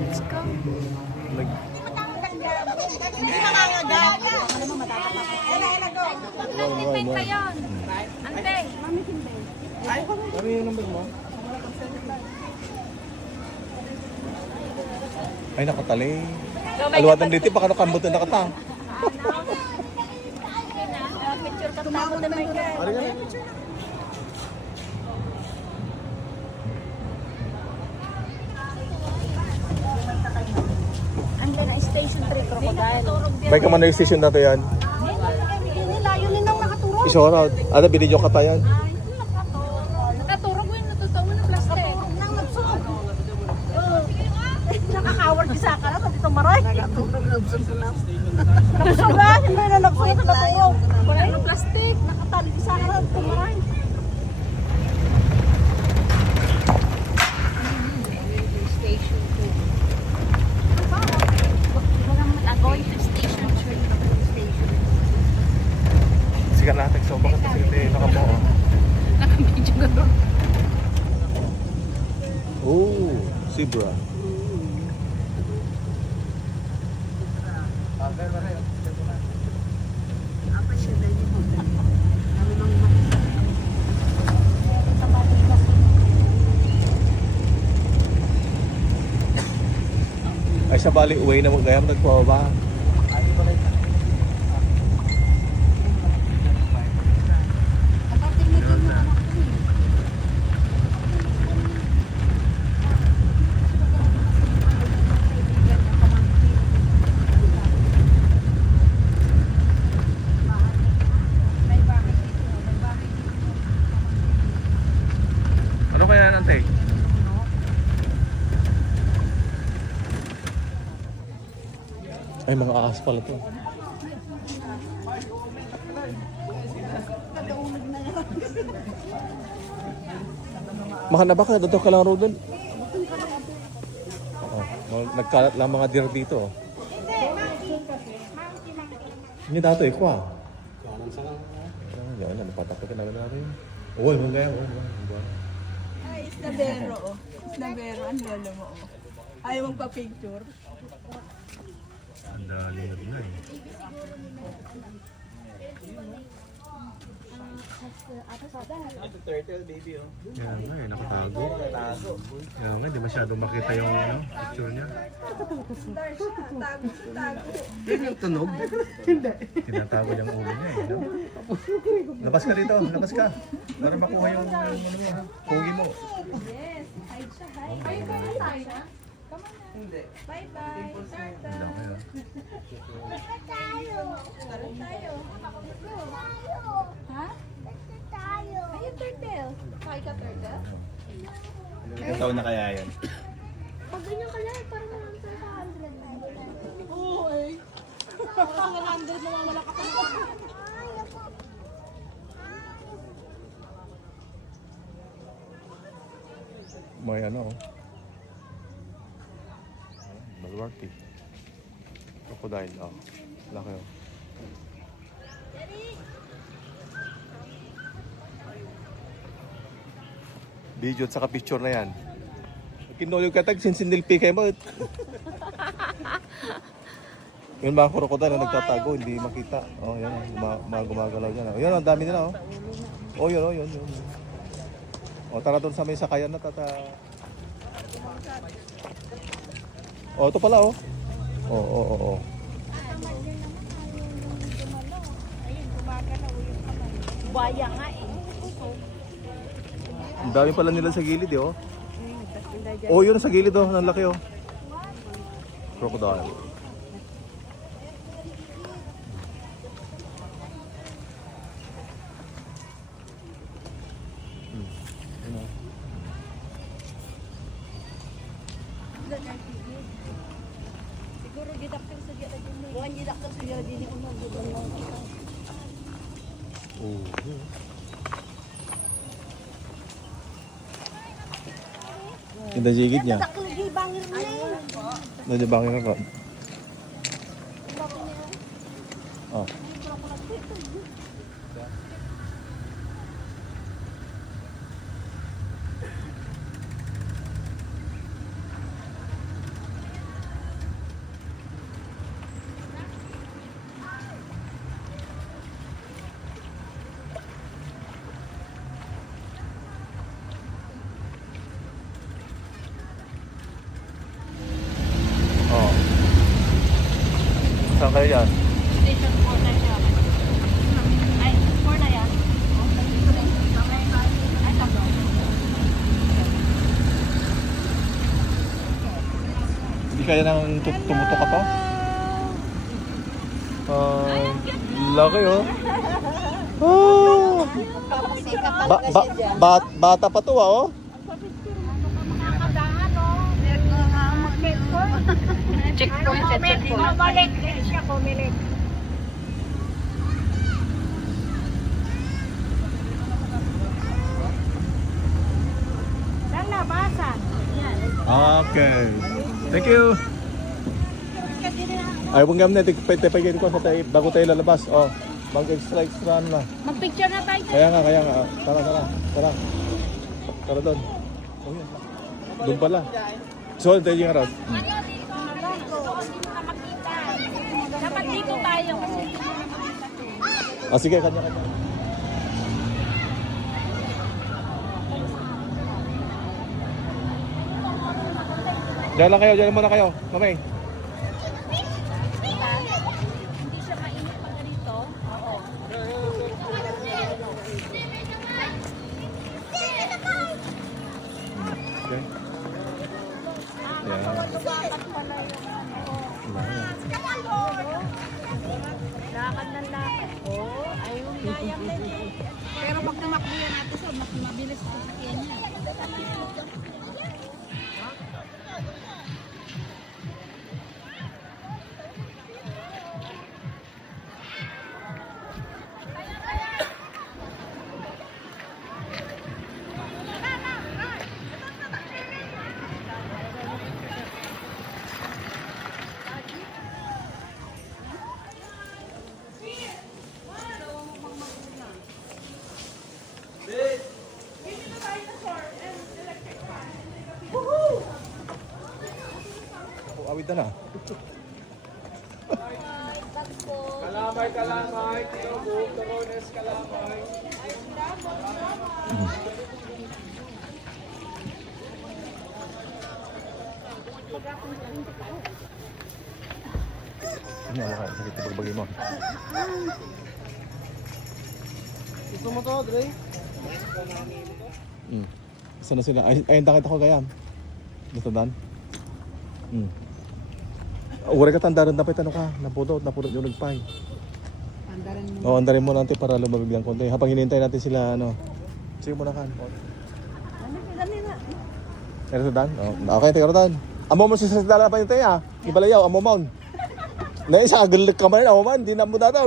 Let's go. Hindi nangangagat. Ano mo matatakap? Antipay pa yun. Ante. Ano yung number mo? Ay, nakatali. Alwatan dito, baka nakambot na nakata. Picture ka tamo na Michael. Ano yan? Ande na station 3 crocodile. May Commander Station natin yan. Layo din ang nakaturo. Isorot. Ano, binidyo ka tayo yan? Nakaturog mo yung natutawan ng plastic. Nang nagsunog. Nakakawar di sa akala dito maray. Nakatulog nagsunog na. Nagsunog ba? Hindi na nagsunog sa natulog. Wala ng plastic. Nakatali di sa akala dito maray. Station 2. Going to station 3. Sikat natin. So, bakit kasi hindi nakabuo? Nakabidyo ka doon. Oh, zebra. Ay, sa bali, uwi na mo gayam nagpababa. Ano kaya nante? Ay, mga ahas pala to. Mahal ba ka? Dito ka lang, Roden. Nagkalat lang mga deer dito. Ini dato eh, kwa. Yan, napatakot ka na namin. Uwal, mo gaya. Ay, isnabero oh. Isnabero, ang lolo mo oh. Ayaw magpa-picture. Ang dali na eh. Ito turtle baby oh. Yan nga eh, nakatago. Yan nga, di masyadong makita yung picture niya. Yan yung tunog. Tinatago yung ulo niya eh. No? Labas ka dito, labas ka. Para makuha yung ano mo, ha? Pugi mo. Hindi. Bye-bye. Ang laki ah. Ha? Ayun, turtle. Kaya ka turtle? Ilang taon na kaya yan? Pag ganyan ka lang, parang naman sa 100. Oo eh. Ang 100 na wala ka pa. May ano oh. Baluarte. Crocodile, oh. Laki oh. Video at saka picture na yan. Kinulog ka tag, sinsindilpi kayo mo. Yung mga crocodile na nagtatago, hindi makita. Oh, yan. Mga gumagalaw dyan. Oh, yan, ang dami nila oh. Oh, yun, oh, yun. Oh, tara doon sa may sakayan na tata. Oh, ito pala oh. Oh. Buhaya nga eh. Ang dami pala nila sa gilid eh oh. Oh, yun sa gilid oh, ang laki oh. Crocodile. Siguro didaktil sa diya din. Buwan didaktil sa diya din ko na gudong. Oh. Kita jigit niya. Lagi bangir na eh. Najabangin na pa. Oh. kayo dyan? Station 4 na siya. Ay, 4 na yan. Ay, tatlo. Hindi kaya nang tumutok ka pa? Laki oh. Oh. Bata pa to oh. Checkpoint sa checkpoint. Bumalik din siya, kumilig. Saan labasan? Okay. Thank you. Ay, huwag naman natin pagkakit ko sa tayo bago tayo lalabas. Oh, mag-extra ano na. Mag-picture na tayo. Kaya nga. Tara. Tara doon. Oh, yun. Doon pala. So, tayo yung harap. Ano dito? Hindi mo na makita. Dapat dito tayo. Ah, sige, kanya-kanya. Diyan muna kayo. Mamay. Hindi siya mainit pag ganito. Oo. Okay. Yeah. Lakad ng lakad. Oh, ayun nga yan din eh. Pero pag tumakbo yan natin sa mas mabilis sa sakyan niya. Oh, awit na. Kalamay, tinubog, Dorones, kalamay. Ano ka? Sakit na pagbagay mo. Gusto mo to, Dre? Saan na sila? Ayun, takit ako gayam. Gusto dan? Uri ka tandaran dapat ano ka? Napudot yung nagpay. Andaran mo. Oo, andarin mo natin para lumabig lang konti. Habang hinihintay natin sila, ano. Sige mo na kan. Pero sa dan? Okay, tayo dan. Amo mo si Sasdala pa yung tayo ah. Ibalayaw, amo mo. Na isa, agalik ka man, amo man. Di na mo dadaw.